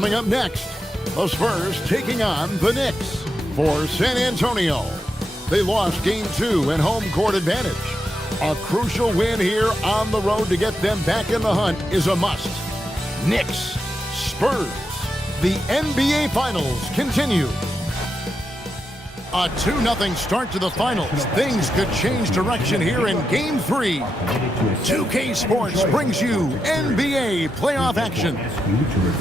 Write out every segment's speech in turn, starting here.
Coming up next, the Spurs taking on the Knicks. For San Antonio, they lost Game 2 and home court advantage. A crucial win here on the road to get them back in the hunt is a must. Knicks, Spurs, the NBA Finals continue. A 2-0 start to the finals. Things could change direction here in Game 3. 2K Sports brings you NBA playoff action.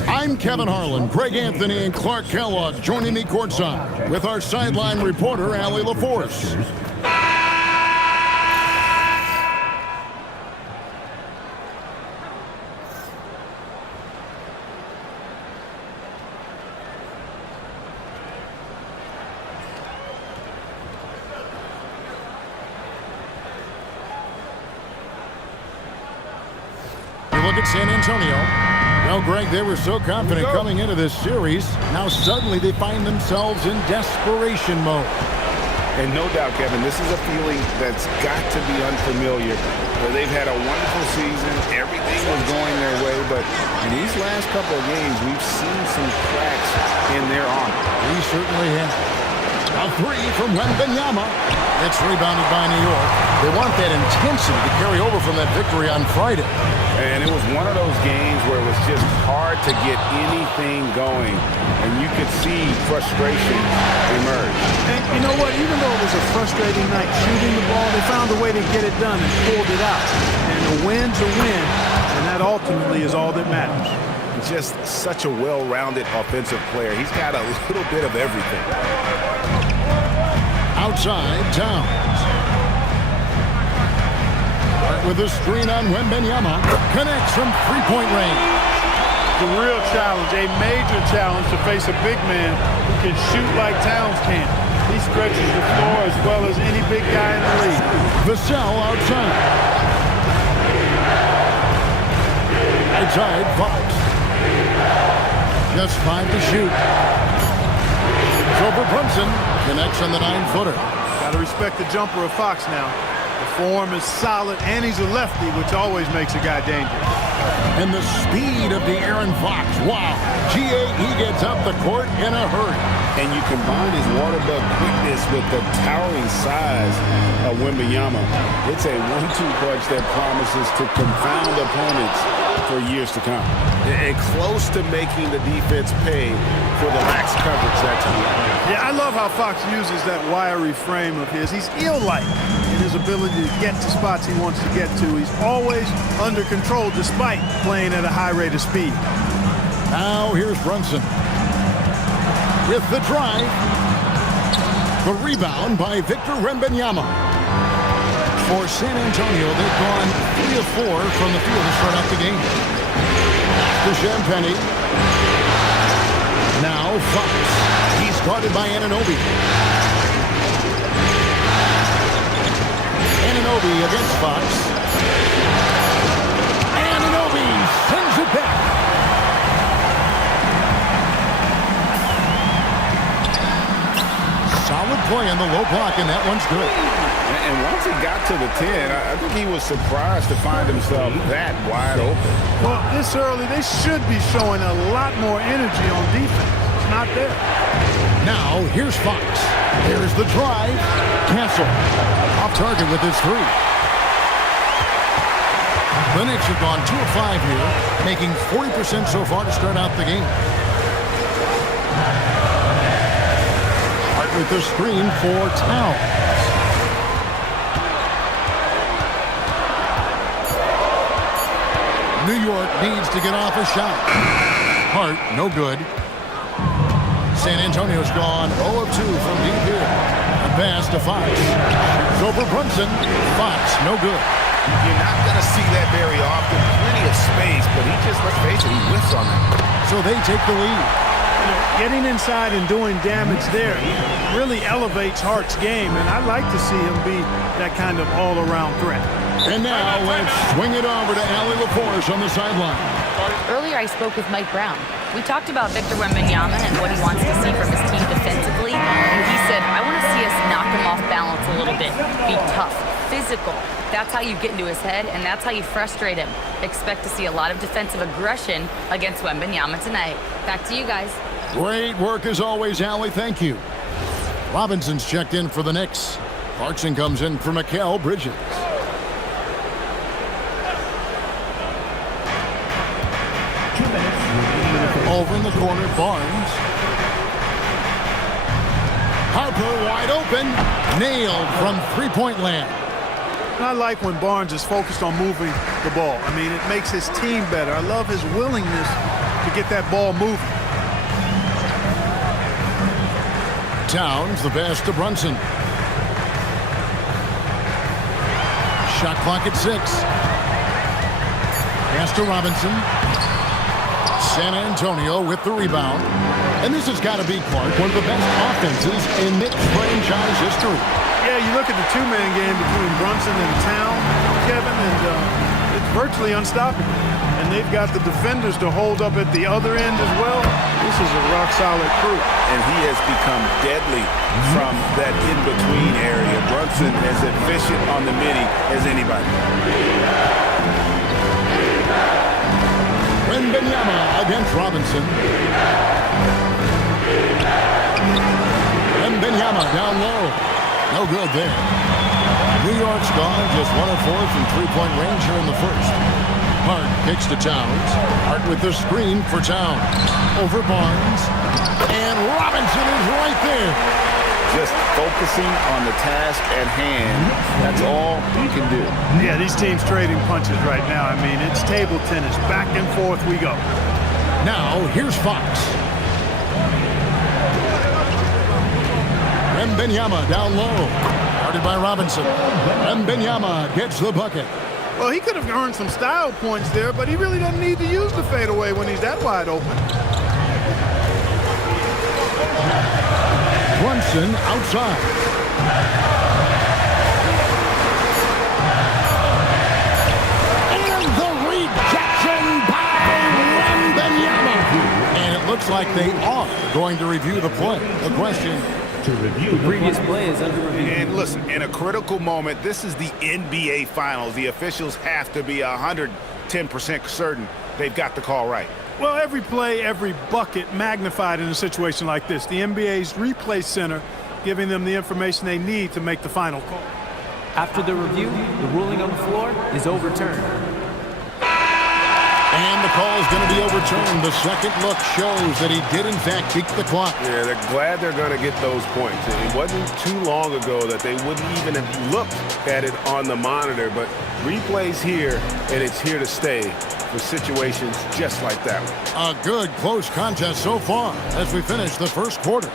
I'm Kevin Harlan, Greg Anthony, and Clark Kellogg joining me courtside with our sideline reporter, Allie LaForce. Look at San Antonio. Well, Greg, they were so confident coming into this series. Now suddenly they find themselves in desperation mode. And no doubt, Kevin, this is a feeling that's got to be unfamiliar. They've had a wonderful season. Everything was going their way. But in these last couple of games, we've seen some cracks in their armor. We certainly have. A three from Wembanyama. It's rebounded by New York. They want that intensity to carry over from that victory on Friday. And it was one of those games where it was just hard to get anything going. And you could see frustration emerge. And you know what? Even though it was a frustrating night shooting the ball, they found a way to get it done and pulled it out. And a win's a win, and that ultimately is all that matters. Just such a well-rounded offensive player. He's got a little bit of everything. Outside, Towns. With a screen on Wembanyama. Connects from three-point range. The real challenge, a major challenge to face a big man who can shoot like Towns can. He stretches the floor as well as any big guy in the league. Vassell outside. Outside, Fox. Just 5 to shoot. It's over Brunson. Connects on the 9-footer. Got to respect the jumper of Fox now. The form is solid, and he's a lefty, which always makes a guy dangerous. And the speed of De'Aaron Fox. Wow. He gets up the court in a hurry. And you combine his water bug quickness with the towering size of Wembanyama. It's a 1-2 punch that promises to confound opponents for years to come. And close to making the defense pay for the lax coverage that time. Yeah, I love how Fox uses that wiry frame of his. He's eel-like in his ability to get to spots he wants to get to. He's always under control despite playing at a high rate of speed. Now here's Brunson. With the drive. The rebound by Victor Wembanyama. For San Antonio, they've gone 3 of 4 from the field to start out the game. To Champagny. Now Fox. He's guarded by Anunoby. Anunoby against Fox. Anunoby sends it back. Solid play on the low block, and that one's good. And once he got to the 10, I think he was surprised to find himself that wide open. Well, this early, they should be showing a lot more energy on defense. It's not there. Now, here's Fox. There's the drive. Cancel. Off target with his 3. The Knicks have gone 2 of 5 here, making 40% so far to start out the game. Hart with the screen for Towns. New York needs to get off a shot. Hart, no good. San Antonio's gone 0 of 2 from deep here. A pass to Fox. It's over Brunson. Fox, no good. You're not going to see that very often. Plenty of space, but he just, let's face it, he whiffs on that. So they take the lead. Getting inside and doing damage there really elevates Hart's game, and I like to see him be that kind of all-around threat. And now let's swing it over to Allie LaForce on the sideline. Earlier I spoke with Mike Brown. We talked about Victor Wembanyama and what he wants to see from his team defensively, and he said, I want to see us knock him off balance a little bit, be tough. physical. That's how you get into his head, and that's how you frustrate him. Expect to see a lot of defensive aggression against Wembanyama tonight. Back to you guys. Great work as always, Allie. Thank you. Robinson's checked in for the Knicks. Clarkson comes in for Mikal Bridges. Over in the corner, Barnes. Harper wide open. Nailed from three-point land. And I like when Barnes is focused on moving the ball. I mean, it makes his team better. I love his willingness to get that ball moving. Towns, the pass to Brunson. Shot clock at 6. Pass to Robinson. San Antonio with the rebound. And this has got to be, Clark, one of the best offenses in Knicks franchise history. Yeah, you look at the two-man game between Brunson and Town, Kevin, and it's virtually unstoppable. And they've got the defenders to hold up at the other end as well. This is a rock-solid crew. And he has become deadly from that in-between area. Brunson as efficient on the midi as anybody. Wembanyama against Robinson. Wembanyama down low. No good there. New York's gone just 1 of 4 from three-point range here in the first. Hart kicks to Towns. Hart with the screen for Towns. Over Barnes. And Robinson is right there. Just focusing on the task at hand. That's all he can do. Yeah, these teams trading punches right now. I mean, it's table tennis. Back and forth we go. Now, here's Fox. Wembanyama down low. Guarded by Robinson. Wembanyama gets the bucket. Well, he could have earned some style points there, but he really doesn't need to use the fadeaway when he's that wide open. Brunson outside. And the rejection by Wembanyama. And it looks like they are going to review the play. The question: to review the previous play is under review. And listen, in a critical moment, this is the NBA Finals. The officials have to be 110% certain they've got the call right. Well, every play, every bucket magnified in a situation like this. The NBA's replay center giving them the information they need to make the final call. After the review, the ruling on the floor is overturned. And the call is going to be overturned. The second look shows that he did, in fact, keep the clock. Yeah, they're glad they're going to get those points. It wasn't too long ago that they wouldn't even have looked at it on the monitor, but replay's here, and it's here to stay for situations just like that one. A good, close contest so far as we finish the first quarter.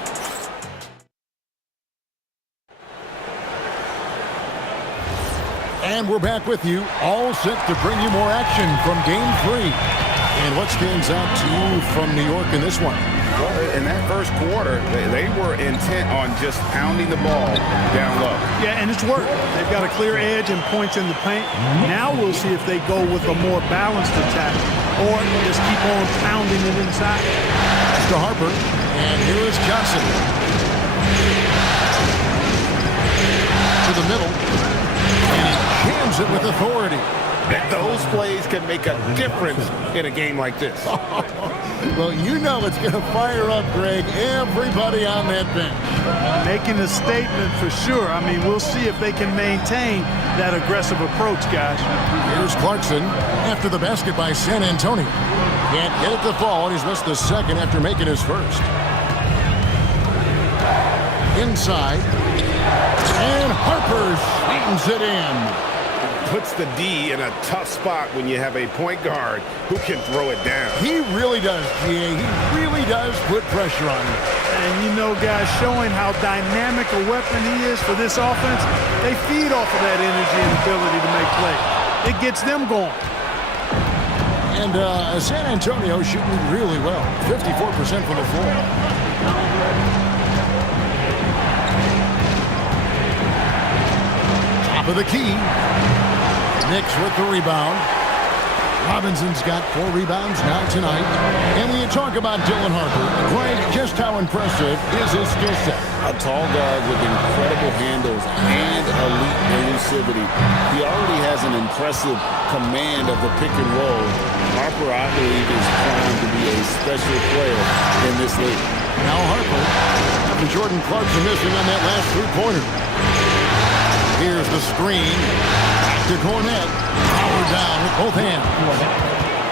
And we're back with you, all set to bring you more action from Game 3. And what stands out to you from New York in this one? Well, in that first quarter, they were intent on just pounding the ball down low. Yeah, and it's worked. They've got a clear edge and points in the paint. Now we'll see if they go with a more balanced attack or just keep on pounding it inside. That's to Harper, and here is Johnson. To the middle. And he jams it with authority. Those plays can make a difference in a game like this. Well, you know it's going to fire up, Greg, everybody on that bench. Making a statement for sure. I mean, we'll see if they can maintain that aggressive approach, guys. Here's Clarkson after the basket by San Antonio. Can't get it to fall, and he's missed the second after making his first. Inside. And Harper slams it in. Puts the D in a tough spot when you have a point guard who can throw it down. He really does, GA. He really does put pressure on him. And you know, guys, showing how dynamic a weapon he is for this offense, they feed off of that energy and ability to make plays. It gets them going. And San Antonio shooting really well. 54% from the floor. Top of the key. Knicks with the rebound. Robinson's got 4 rebounds now tonight. And when you talk about Dylan Harper, Greg, just how impressive is his skill set? A tall guard with incredible handles and elite elusivity. He already has an impressive command of the pick and roll. Harper, I believe, is primed to be a special player in this league. Now Harper, after Jordan Clarkson missing on that last three-pointer. Here's the screen. Back to Cornette. Power down with both hands.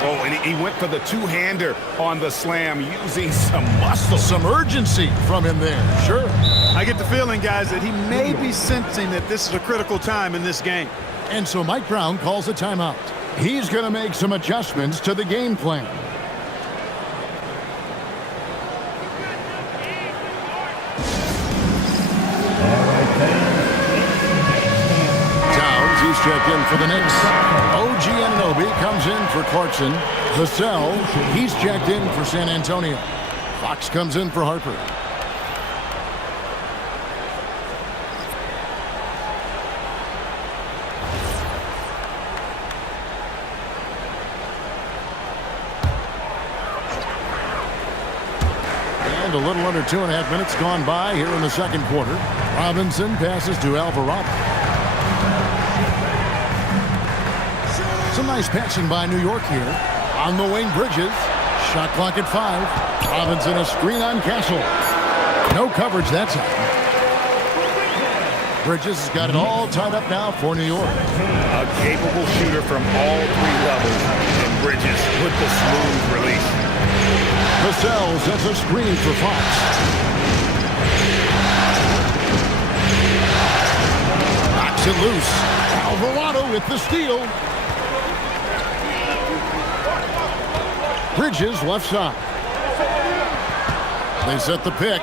Oh, and he went for the two-hander on the slam using some muscle. Some urgency from him there. Sure. I get the feeling, guys, that he may be sensing that this is a critical time in this game. And so Mike Brown calls a timeout. He's going to make some adjustments to the game plan. Towns, he's checked in for the Knicks. OG Anunoby comes in for Clarkson. Vassell, he's checked in for San Antonio. Fox comes in for Harper. A little under 2.5 minutes gone by here in the second quarter. Robinson passes to Alvarado. Some nice passing by New York here. On the wing, Bridges. Shot clock at 5. Robinson a screen on Castle. No coverage that time. Bridges has got it all tied up now for New York. A capable shooter from all 3 levels. And Bridges with the smooth release. Vassell sets a screen for Fox. Knocks it loose. Alvarado with the steal. Bridges left side. They set the pick.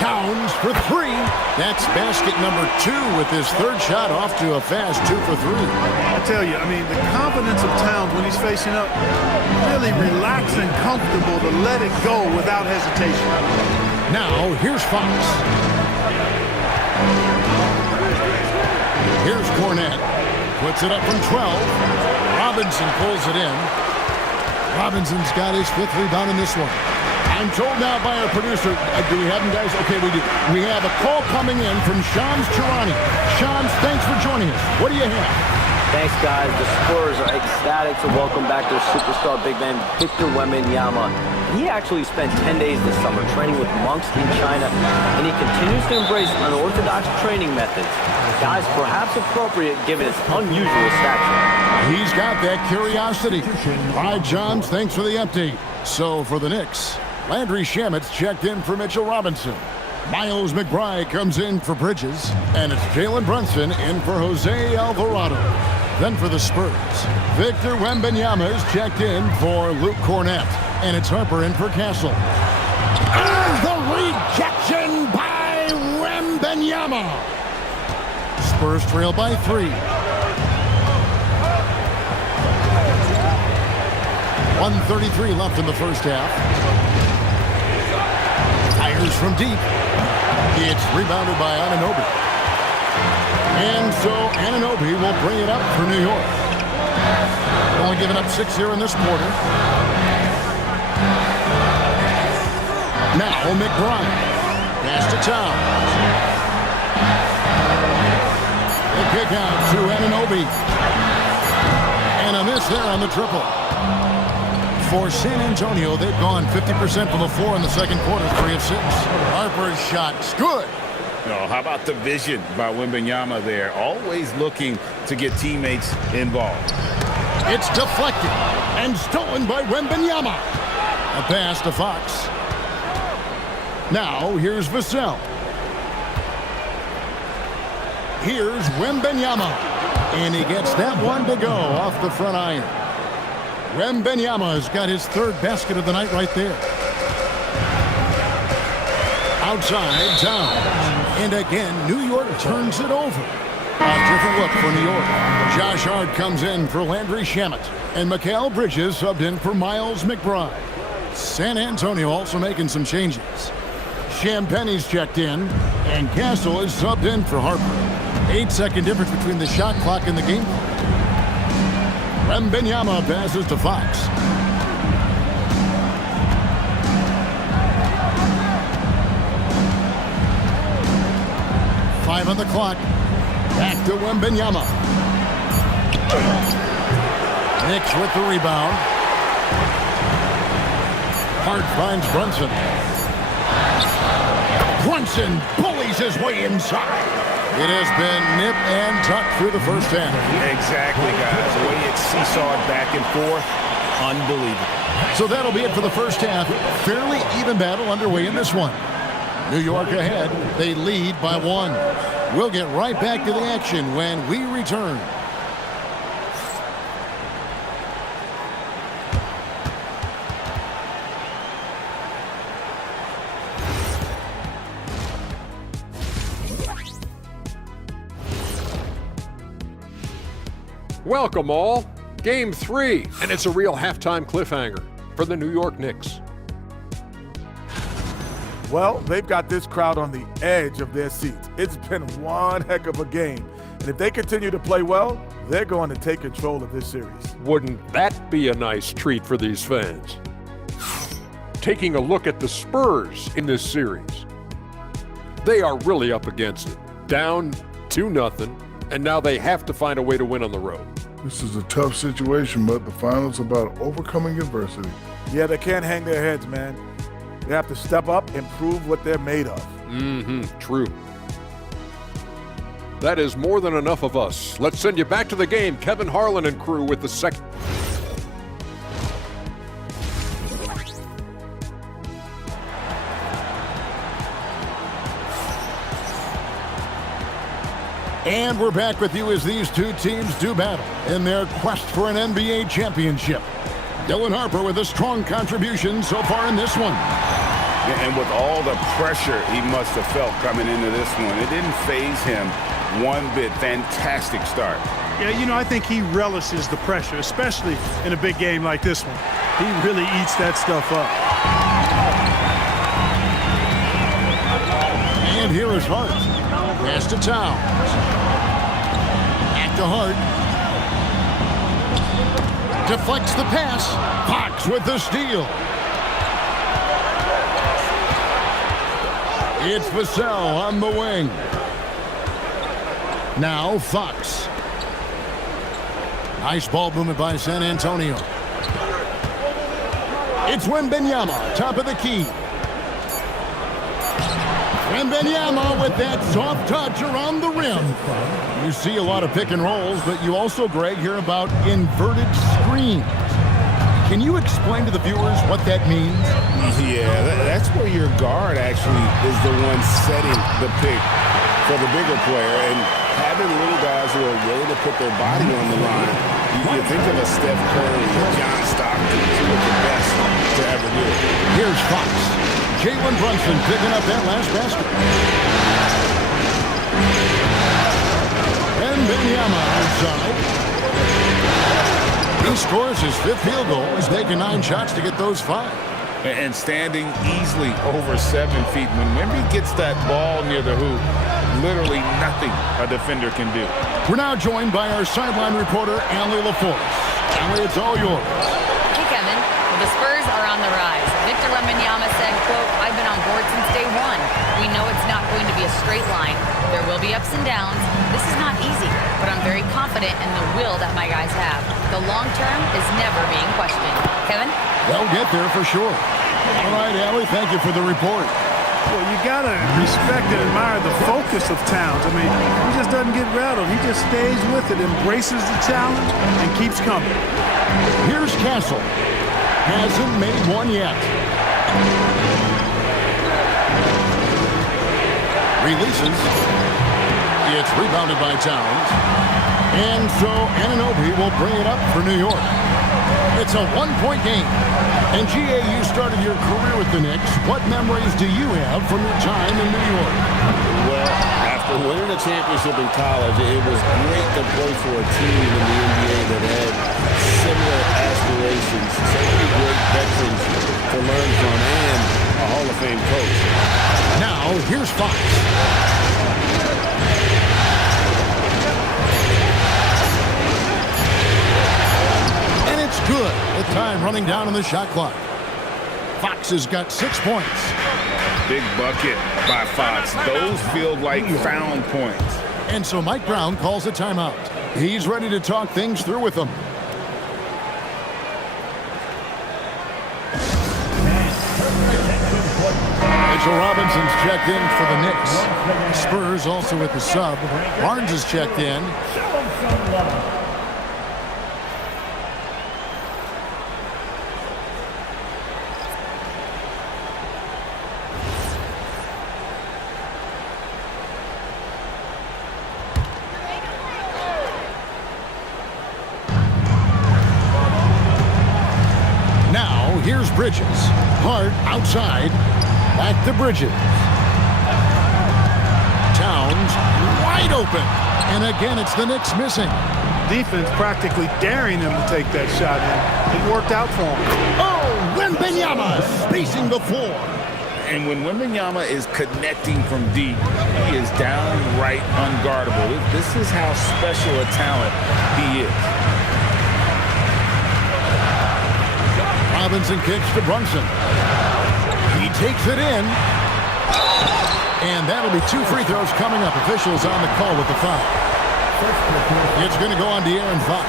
Towns for 3. That's basket number 2 with his third shot off to a fast 2 for 3. I tell you, I mean, the confidence of Towns when he's facing up, really relaxed and comfortable to let it go without hesitation. Now, here's Fox. Here's Cornette. Puts it up from 12. Robinson pulls it in. Robinson's got his 5th rebound in this one. I'm told now by our producer, do we have him, guys? Okay, we do. We have a call coming in from Shams Charani. Shams, thanks for joining us. What do you have? Thanks, guys. The Spurs are ecstatic to welcome back their superstar big man, Victor Wembanyama. He actually spent 10 days this summer training with monks in China, and he continues to embrace unorthodox training methods. Guys, perhaps appropriate given his unusual stature. He's got that curiosity. All right, Johns, thanks for the update. So, for the Knicks, Landry Shamet's checked in for Mitchell Robinson. Miles McBride comes in for Bridges. And it's Jalen Brunson in for Jose Alvarado. Then for the Spurs, Victor Wembanyama is checked in for Luke Cornette. And it's Harper in for Castle. And the rejection by Wembanyama. Spurs trail by 3. 1:33 left in the first half. Fires from deep. It's rebounded by Anunoby. And so Anunoby will bring it up for New York. Only giving up 6 here in this quarter. Now McBride. Pass to Towns. They kick out to Anunoby. And a miss there on the triple. For San Antonio, they've gone 50% from the floor in the second quarter, 3 of 6. Harper's shot's good. Oh, how about the vision by Wembanyama there? Always looking to get teammates involved. It's deflected and stolen by Wembanyama. A pass to Fox. Now, here's Vassell. Here's Wembanyama. And he gets that one to go off the front iron. Wembanyama has got his 3rd basket of the night right there. Outside, Towns. And again, New York turns it over. A different look for New York. Josh Hart comes in for Landry Shamet. And Mikal Bridges subbed in for Miles McBride. San Antonio also making some changes. Champagne's checked in. And Castle is subbed in for Harper. 8-second difference between the shot clock and the game. Wembanyama passes to Fox. Five on the clock. Back to Wembanyama. Knicks with the rebound. Hart finds Brunson. Brunson bullies his way inside. It has been nip and tuck through the first half. Exactly, guys. The way it seesawed back and forth, unbelievable. So that'll be it for the first half. Fairly even battle underway in this one. New York ahead. They lead by 1. We'll get right back to the action when we return. Welcome all. Game 3, and it's a real halftime cliffhanger for the New York Knicks. Well, they've got this crowd on the edge of their seats. It's been one heck of a game. And if they continue to play well, they're going to take control of this series. Wouldn't that be a nice treat for these fans? Taking a look at the Spurs in this series. They are really up against it. Down 2-0, and now they have to find a way to win on the road. This is a tough situation, but the finals are about overcoming adversity. Yeah, they can't hang their heads, man. They have to step up and prove what they're made of. True. That is more than enough of us. Let's send you back to the game. Kevin Harlan and crew with the second. And we're back with you as these two teams do battle in their quest for an NBA championship. Dylan Harper with a strong contribution so far in this one. And with all the pressure he must have felt coming into this one, it didn't faze him one bit. Fantastic start. Yeah, you know, I think he relishes the pressure, especially in a big game like this one. He really eats that stuff up. And here is Hart. Pass to Towns. Back to Hart. Deflects the pass. Fox with the steal. It's Vassell on the wing. Now Fox. Nice ball movement by San Antonio. It's Wembanyama, top of the key. Wembanyama with that soft touch around the rim. You see a lot of pick and rolls, but you also, Greg, hear about inverted screens. Can you explain to the viewers what that means? Yeah, that's where your guard actually is the one setting the pick for the bigger player, and having little guys who are willing to put their body on the line. You think of a Steph Curry or John Stockton, two of the best to ever do it. Here's Fox. Jalen Brunson picking up that last basket. And Wembanyama outside. He scores his 5th field goal. He's taking 9 shots to get those 5. And standing easily over 7 feet. When Wemby gets that ball near the hoop, literally nothing a defender can do. We're now joined by our sideline reporter, Allie LaForce. Allie, it's all yours. Hey, Kevin. Well, the Spurs are on the rise. Victor Wembanyama said, quote, "I've been on board since day one. We know it's not going to be a straight line. There will be ups and downs. This is not easy, but I'm very confident in the will that my guys have. The long term is never being questioned." Kevin? They'll get there for sure. All right, Allie, thank you for the report. Well, you got to respect and admire the focus of Towns. I mean, he just doesn't get rattled. He just stays with it, embraces the challenge, and keeps coming. Here's Castle. Hasn't made one yet. Releases. It's rebounded by Towns. And so Anunoby will bring it up for New York. It's a 1-point game. And GA, you started your career with the Knicks. What memories do you have from your time in New York? Well, after winning a championship in college, it was great to play for a team in the NBA that had similar aspirations, so many great veterans to learn from, and a Hall of Fame coach. Now, here's Fox. Time running down on the shot clock. Fox has got 6 points. Big bucket by Fox. Those feel like found points. And so Mike Brown calls a timeout. He's ready to talk things through with them. Mitchell Robinson's checked in for the Knicks. Spurs also with the sub. Barnes is checked in. Now, here's Bridges. Hart outside. Back to Bridges. Towns wide open. And again, it's the Knicks missing. Defense practically daring him to take that shot in. It worked out for him. Oh, Wembanyama spacing the floor. And when Wembanyama is connecting from deep, he is downright unguardable. This is how special a talent he is. Robinson kicks to Brunson. He takes it in. And that'll be 2 free throws coming up. Officials on the call with the foul. It's going to go on De'Aaron Fox.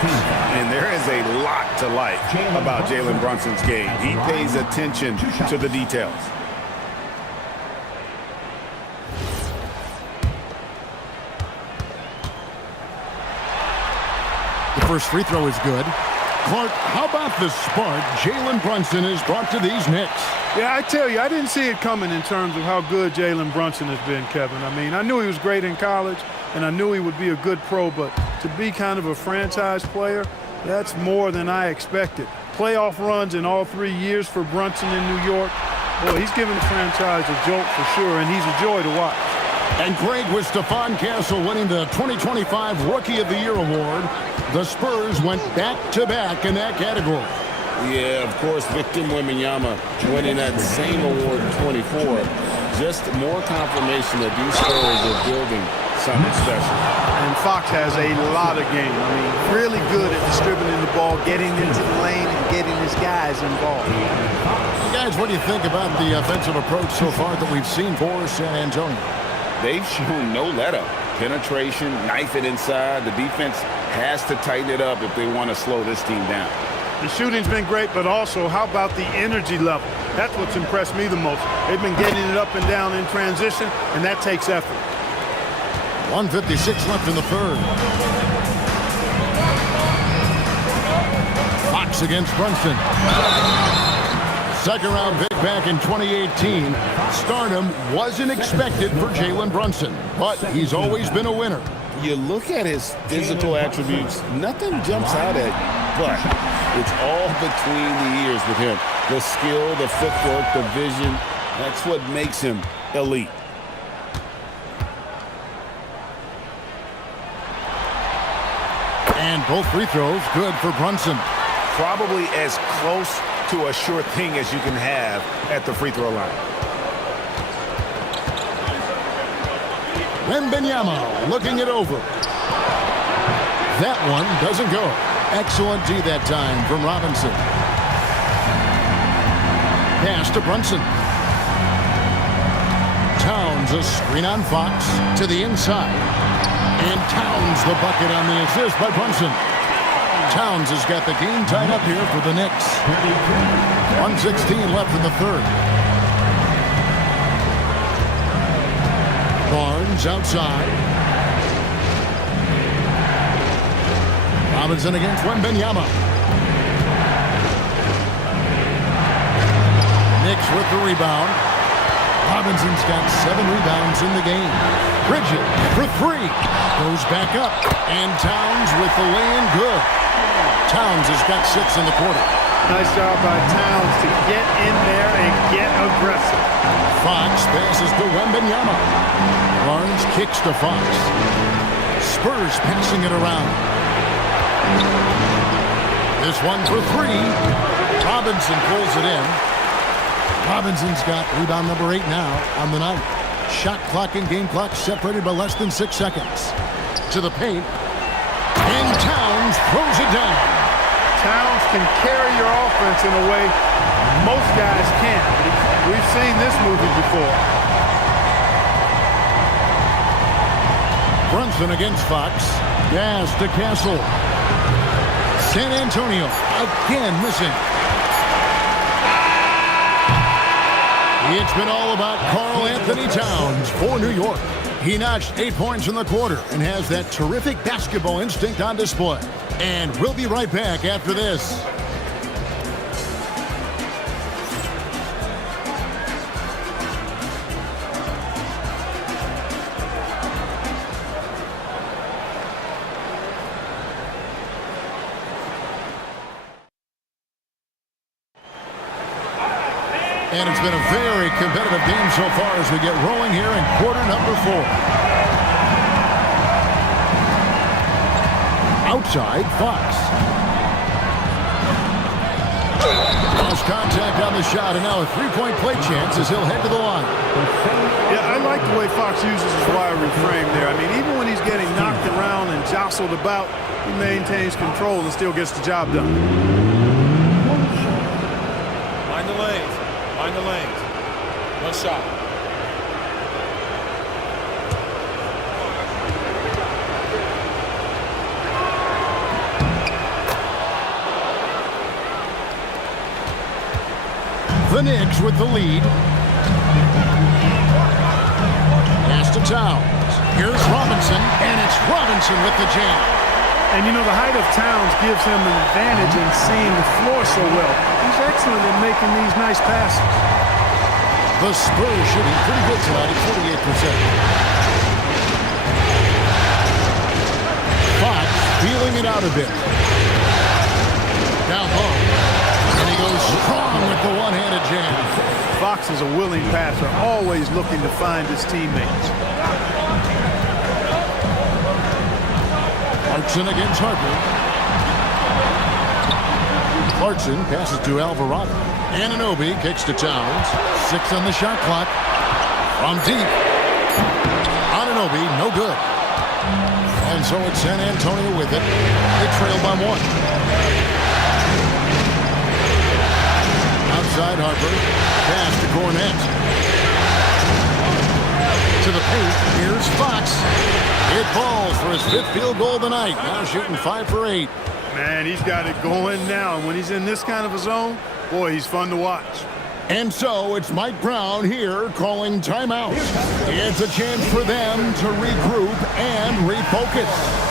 And there is a lot to like about Jalen Brunson's game. He pays attention to the details. The first free throw is good. Clark, how about the spark Jalen Brunson has brought to these Knicks? Yeah, I tell you, I didn't see it coming in terms of how good Jalen Brunson has been, Kevin. I mean, I knew he was great in college, and I knew he would be a good pro, but to be kind of a franchise player, that's more than I expected. Playoff runs in all 3 years for Brunson in New York. Boy, he's given the franchise a jolt for sure, and he's a joy to watch. And great with Stephon Castle winning the 2025 Rookie of the Year award. The Spurs went back-to-back in that category. Yeah, of course, Victor Wembanyama winning that same award in 24. Just more confirmation that these Spurs are building something special. And Fox has a lot of game. I mean, really good at distributing the ball, getting into the lane, and getting his guys involved. Guys, what do you think about the offensive approach so far that we've seen for San Antonio? They've shown no let-up. Penetration, knife it inside. The defense has to tighten it up if they want to slow this team down. The shooting's been great, but also how about the energy level? That's what's impressed me the most. They've been getting it up and down in transition, and that takes effort. 1:56 left in the third. Fox against Brunson. Second round pick back in 2018. Stardom wasn't expected for Jalen Brunson, but he's always been a winner. You look at his physical attributes, nothing jumps out at you, but it's all between the ears with him. The skill, the footwork, the vision, that's what makes him elite. And both free throws good for Brunson. Probably as close to a sure thing as you can have at the free throw line. Wembanyama looking it over. That one doesn't go. Excellent D that time from Robinson. Pass to Brunson. Towns a screen on Fox to the inside. And Towns the bucket on the assist by Brunson. Towns has got the game tied up here for the Knicks. 1:16 left in the third. Barnes outside. Robinson against Wembanyama. Knicks with the rebound. Robinson's got 7 rebounds in the game. Bridges for 3. Goes back up. And Towns with the lay-in good. Towns has got 6 in the quarter. Nice job by Towns to get in there and get aggressive. Fox passes to Wembanyama. Barnes kicks to Fox. Spurs passing it around. This one for 3. Robinson pulls it in. Robinson's got rebound number 8 now on the night. Shot clock and game clock separated by less than 6 seconds. To the paint. And Towns throws it down. Towns can carry your offense in a way most guys can't. We've seen this movie before. Brunson against Fox. Gas to Castle. San Antonio again missing. It's been all about Karl Anthony Towns for New York. He notched 8 points in the quarter and has that terrific basketball instinct on display. And we'll be right back after this. And it's been a very competitive game so far as we get rolling here in quarter number 4. Outside, Fox. Lost contact on the shot, and now a three-point play chance as he'll head to the line. Yeah, I like the way Fox uses his wiry frame there. I mean, even when he's getting knocked around and jostled about, he maintains control and still gets the job done. Mind the lanes. Mind the lanes. One shot. The Knicks with the lead. Pass to Towns. Here's Robinson, and it's Robinson with the jam. And you know, the height of Towns gives him an advantage in seeing the floor so well. He's excellent in making these nice passes. The Spurs shooting pretty good tonight at 48%. Fox feeling it out a bit. Down low. And he goes strong with the one-handed jam. Fox is a willing passer, always looking to find his teammates. Clarkson against Harper. Clarkson passes to Alvarado. Anunoby kicks to Towns. 6 on the shot clock. From deep. Anunoby, no good. And so it's San Antonio with it. They trail by 1. Outside Harper. Pass to Cornette. To the paint. Here's Fox. It falls for his 5th field goal of the night. Now shooting 5 for 8. Man, he's got it going now. And when he's in this kind of a zone, boy, he's fun to watch. And so it's Mike Brown here calling timeout. It's a chance for them to regroup and refocus.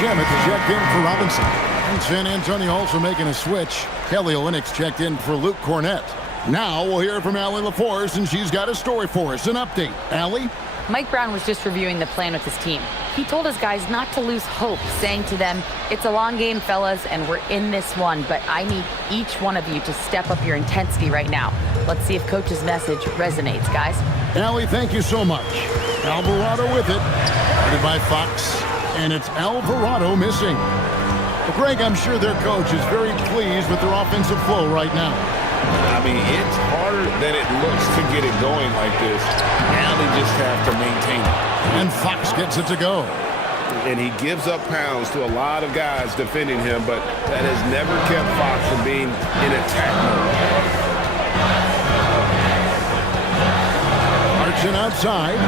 Shamet to check in for Robinson. And San Antonio also making a switch. Kelly Olynyk checked in for Luke Cornette. Now we'll hear from Allie LaForce, and she's got a story for us. An update. Allie? Mike Brown was just reviewing the plan with his team. He told his guys not to lose hope, saying to them, it's a long game, fellas, and we're in this one, but I need each one of you to step up your intensity right now. Let's see if Coach's message resonates, guys. Allie, thank you so much. Alvarado with it. Guarded by Fox. And it's Alvarado missing. Well, Greg, I'm sure their coach is very pleased with their offensive flow right now. I mean, it's harder than it looks to get it going like this. Now they just have to maintain it. And Fox gets it to go. And he gives up pounds to a lot of guys defending him, but that has never kept Fox from being in attack mode. Clarkson outside.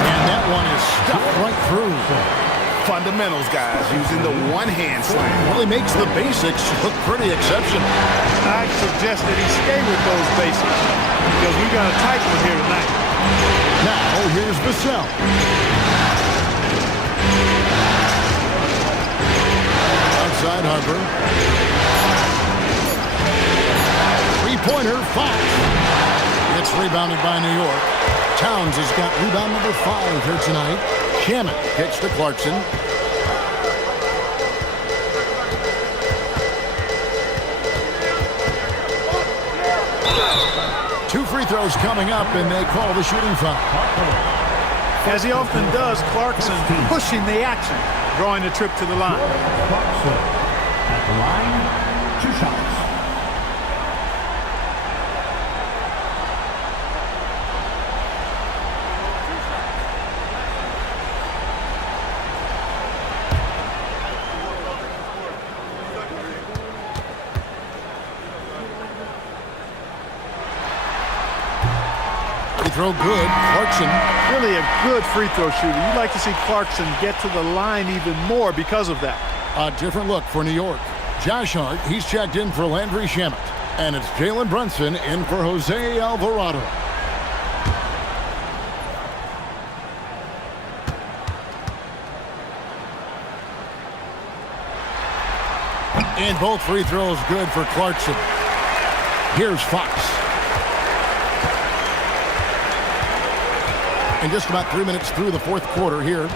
And that one is through. Fundamentals, guys, using the one-hand slam. Well, he makes the basics look pretty exceptional. I suggest that he stay with those basics because we got a tight one here tonight. Now, here's Vassell. Outside Harper. Three-pointer, Fox. It's rebounded by New York. Towns has got rebound number 5 here tonight. Shamet kicks to Clarkson. Two free throws coming up, and they call the shooting foul. As he often does, Clarkson pushing the action, drawing the trip to the line. Clarkson at the line, 2 shots. Throw good. Clarkson. Really a good free throw shooter. You'd like to see Clarkson get to the line even more because of that. A different look for New York. Josh Hart, he's checked in for Landry Shamet. And it's Jalen Brunson in for Jose Alvarado. And both free throws good for Clarkson. Here's Fox. And just about 3 minutes through the fourth quarter here.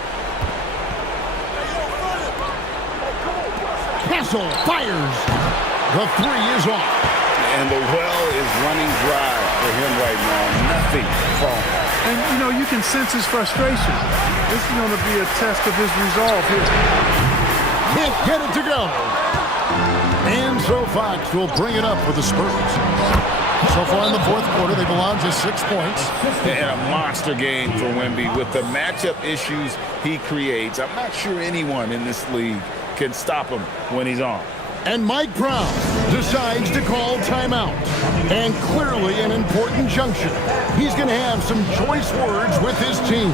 Castle fires. The 3 is off. And the well is running dry for him right now. Nothing falling. And, you know, you can sense his frustration. This is going to be a test of his resolve here. Can't get it to go. And so Fox will bring it up for the Spurs. So far in the fourth quarter, they've allowed just 6 points. And a monster game for Wemby. With the matchup issues he creates, I'm not sure anyone in this league can stop him when he's on. And Mike Brown decides to call timeout. And clearly an important junction. He's going to have some choice words with his team.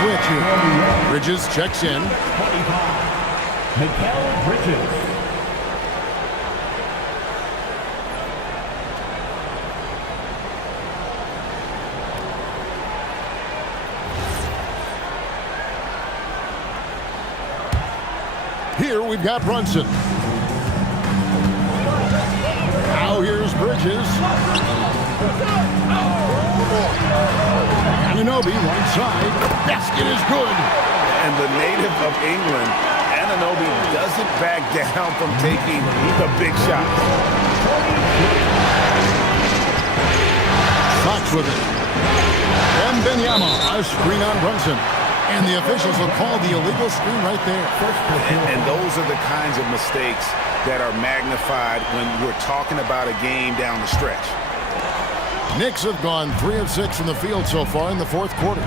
Switch here. Bridges checks in. 25, Mikal Bridges. Here we've got Brunson. Now here's Bridges. Anunoby, right side. Basket is good. And the native of England, Anunoby, doesn't back down from taking the big shots. Fox with it. Wembanyama, a screen on Brunson. And the officials will call the illegal screen right there. And those are the kinds of mistakes that are magnified when we're talking about a game down the stretch. Knicks have gone 3 of 6 from the field so far in the fourth quarter.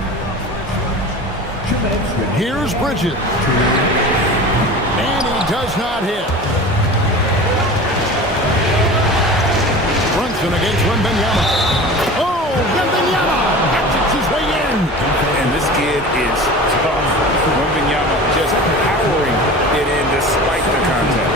Here's Bridges. And he does not hit. Brunson against Wembanyama. Oh, Wembanyama hatchets his way in. And this kid is tough. Wembanyama just powering it in despite the contact.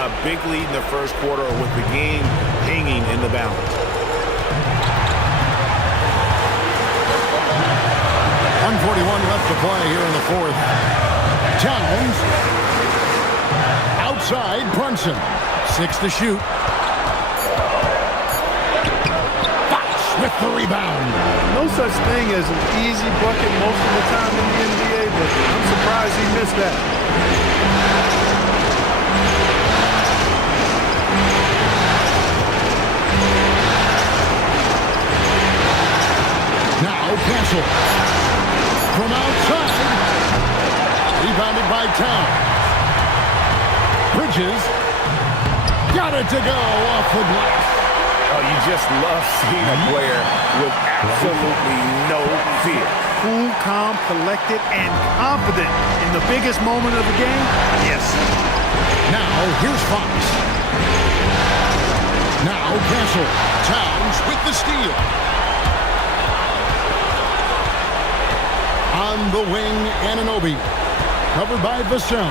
a big lead in the first quarter or with the game hanging in the balance. 1:41 left to play here in the fourth. Towns. Outside, Brunson. 6 to shoot. Fox with the rebound. No such thing as an easy bucket most of the time in the NBA, but I'm surprised he missed that. Now Castle. From outside. Rebounded by Towns. Bridges. Got it to go off the glass. Oh, you just love seeing a player with absolutely no fear. Cool, calm, collected, and confident in the biggest moment of the game? Yes. Now, here's Fox. Now, Castle. Towns with the steal. On the wing, Anunoby. Covered by Vassell.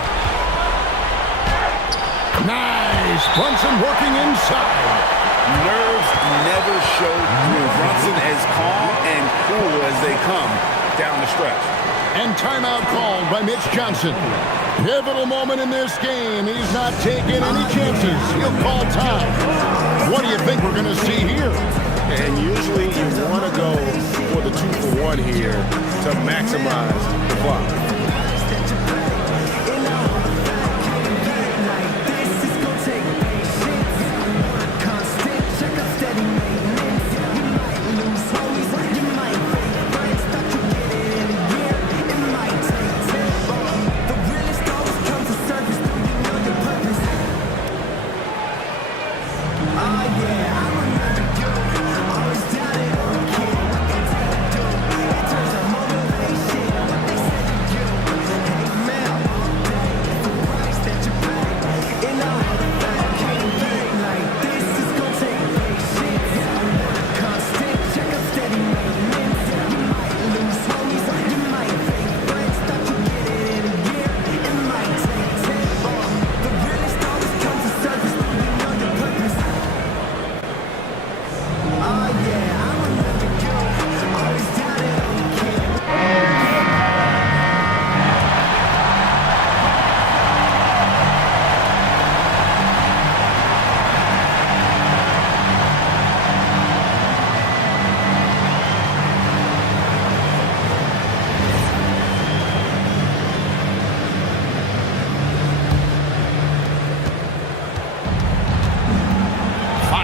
Nice. Brunson working inside. Nerves never show through. Brunson as calm and cool as they come down the stretch. And timeout called by Mitch Johnson. Pivotal moment in this game. He's not taking any chances. He'll call time. What do you think we're going to see here? And usually you want to go for the 2-for-1 here to maximize the clock.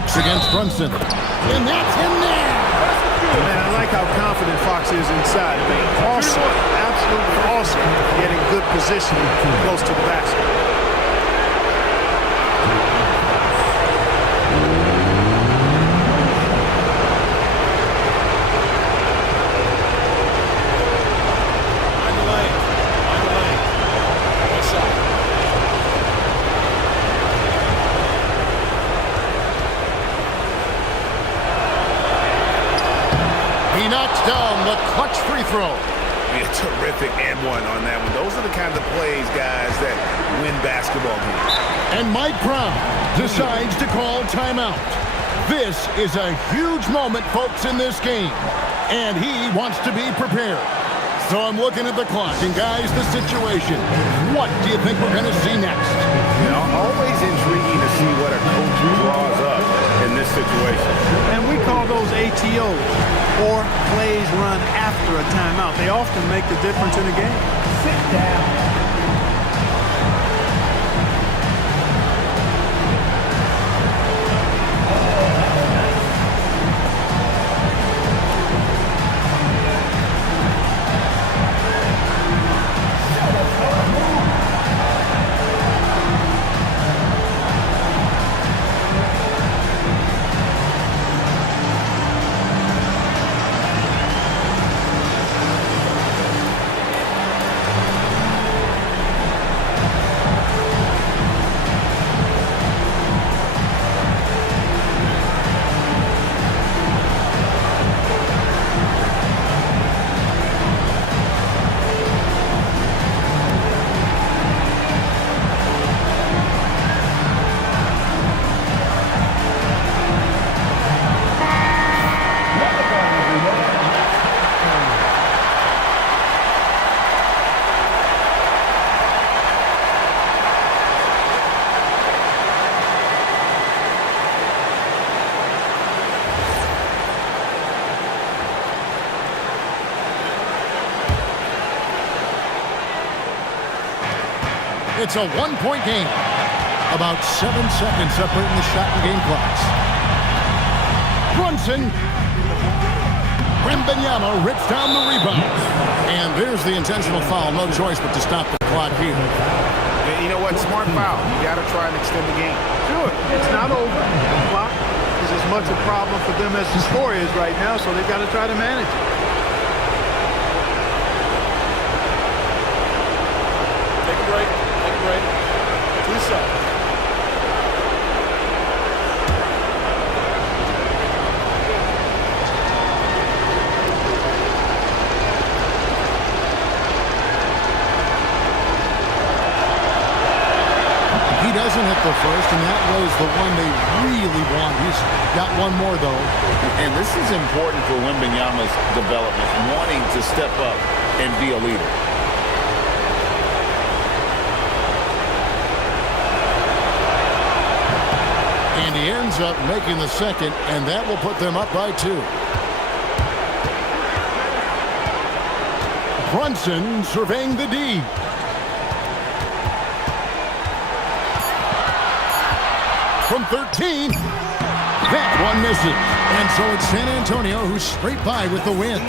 Against Brunson. And that's in there. Man, I like how confident Fox is inside. I mean, awesome. Absolutely awesome. Getting good position close to the basket. Down the clutch free throw. Yeah, terrific and one on that one. Those are the kinds of plays, guys, that win basketball games. And Mike Brown decides to call timeout. This is a huge moment, folks, in this game. And he wants to be prepared. So I'm looking at the clock. And, guys, the situation. What do you think we're going to see next? You know, always intriguing to see what a coach draws up in this situation. And we call those ATOs, or plays run after a timeout. They often make the difference in a game. Sit down. It's a one-point game. About 7 seconds separating the shot and game clocks. Brunson. Wembanyama rips down the rebound. And there's the intentional foul. No choice but to stop the clock here. And you know what? Smart foul. You got to try and extend the game. Sure. It's not over. The clock is as much a problem for them as the score is right now, so they've got to try to manage it. Take a break. Take a break. 2 seconds. He doesn't hit the first, and that was the one they really want. He's got one more, though. And this is important for Wembanyama's development, wanting to step up and be a leader. And he ends up making the second, and that will put them up by 2. Brunson surveying the D. From 13, that one misses. And so it's San Antonio who's straight by with the win.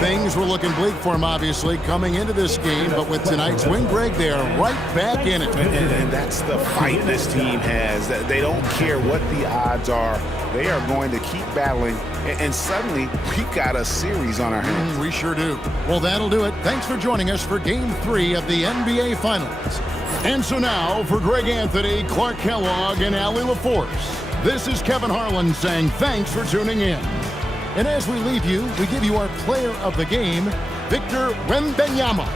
Things were looking bleak for him, obviously, coming into this game, but with tonight's win, Greg, they are right back in it. And that's the fight this team has. They don't care what the odds are. They are going to keep battling, and suddenly we've got a series on our hands. We sure do. Well, that'll do it. Thanks for joining us for Game 3 of the NBA Finals. And so now, for Greg Anthony, Clark Kellogg, and Allie LaForce, this is Kevin Harlan saying thanks for tuning in. And as we leave you, we give you our player of the game, Victor Wembanyama.